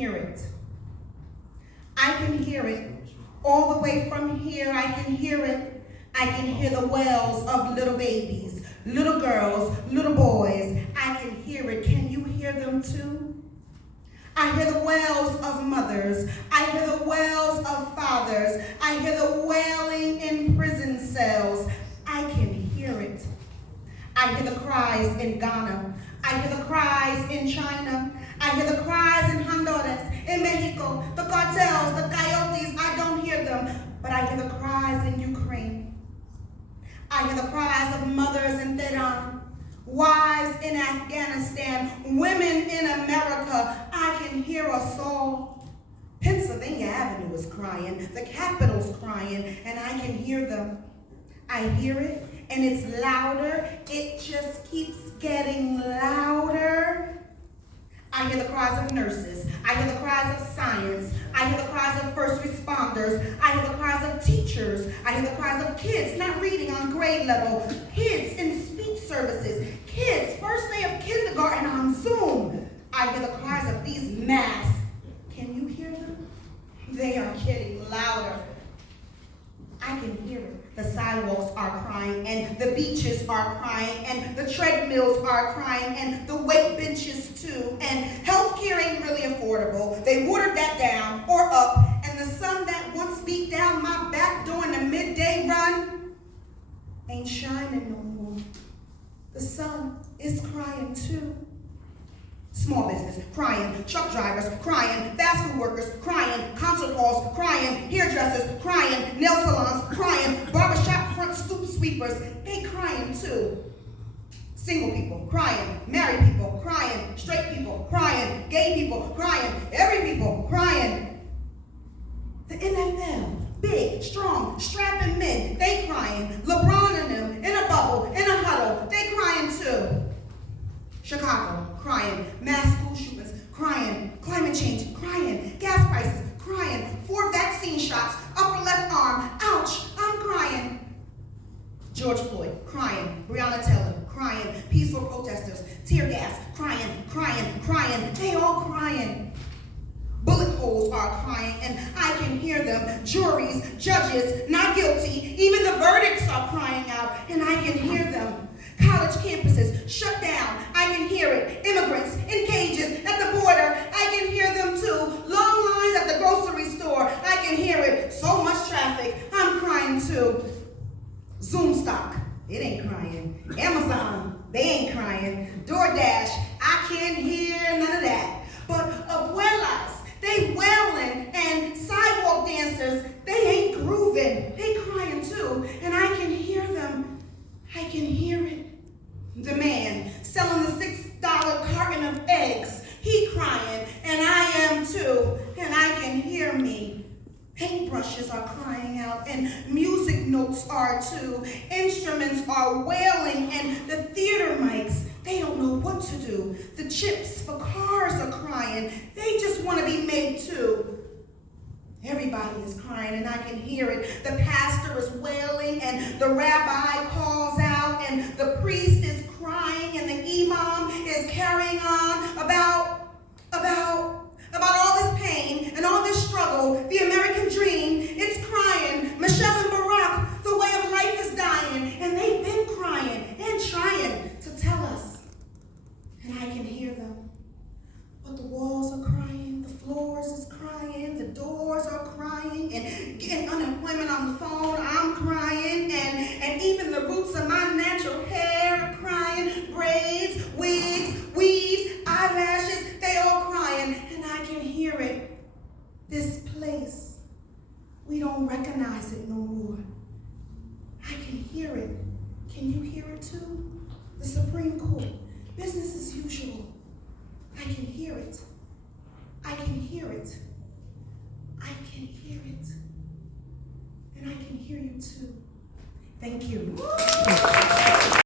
hear it. I can hear it. All the way from here, I can hear it. I can hear the wails of little babies, little girls, little boys. I can hear it. Can you hear them too? I hear the wails of mothers. I hear the wails of fathers. I hear the wailing in prison cells. I can hear it. I hear the cries in Ghana. I hear the cries in China. I hear the cries in Honduras, in Mexico, the cartels, the coyotes. I don't hear them, but I hear the cries in Ukraine. I hear the cries of mothers in Tehran, wives in Afghanistan, women in America. I can hear us all. Pennsylvania Avenue is crying, the Capitol's crying, and I can hear them. I hear it, and it's louder. It just keeps getting louder. I hear the cries of nurses. I hear the cries of science. I hear the cries of first responders. I hear the cries of teachers. I hear the cries of kids not reading on grade level. Kids in speech services. Kids, first day of kindergarten on Zoom. I hear the cries of these masks. Can you hear them? They are getting louder. I can hear it. The sidewalks are crying, and the beaches are crying, and the treadmills are crying, and the weight benches too, and healthcare ain't really affordable. They watered that down or up, and the sun that once beat down my back during the midday run ain't shining no more. The sun is crying too. Small business, crying. Truck drivers, crying. Fast food workers, crying. Concert halls, crying. Hairdressers, crying. Nail salons, crying. Barbershop front stoop sweepers, they crying too. Single people, crying. Married people, crying. Straight people, crying. Gay people, crying. Every people, crying. The NFL, big, strong, strapping men, they crying. LeBron and them, in a bubble, in a huddle, they crying too. Chicago, crying. Mass school shootings, crying. Climate change, crying. Gas prices, crying. 4 vaccine shots, upper left arm, ouch, I'm crying. George Floyd, crying. Breonna Taylor, crying. Peaceful protesters, tear gas, crying, crying, crying. They all crying. Bullet holes are crying, and I can hear them. Juries, judges, not guilty. Even the verdicts are crying out, and I can hear them. College campuses shut down. I can hear it. Immigrants in cages at the border. I can hear them too. Long lines at the grocery store. I can hear it. So much traffic. I'm crying too. Zoom stock. It ain't crying. Amazon. They ain't crying. DoorDash. I can't hear none of that. But abuelas, they wailing, and sidewalk dancers, they ain't grooving. They crying too. And I can hear them. I can hear it. The man selling the $6 carton of eggs, he crying, and I am too, and I can hear me. Paintbrushes are crying out, and music notes are too. Instruments are wailing, and the theater mics, they don't know what to do. The chips for cars are crying. They just want to be made too. Everybody is crying, and I can hear it. The pastor is wailing, and the rabbi calls out, and the priest is crying, and the imam is carrying on about all this pain and all this struggle. The American dream, it's crying. Michelle and Barack, the way of life is dying, and they've been crying and trying to tell us, and I can hear them. But the walls are crying, the floors is crying, the doors are crying, and getting unemployment on the phone, I'm crying, and even the roots of my natural hair are crying, braids, wigs, weaves, eyelashes, they all crying, and I can hear it. This place, we don't recognize it no more. I can hear it. Can you hear it too? The Supreme Court, business as usual. I can hear it. I can hear it. I can hear it. And I can hear you too. Thank you.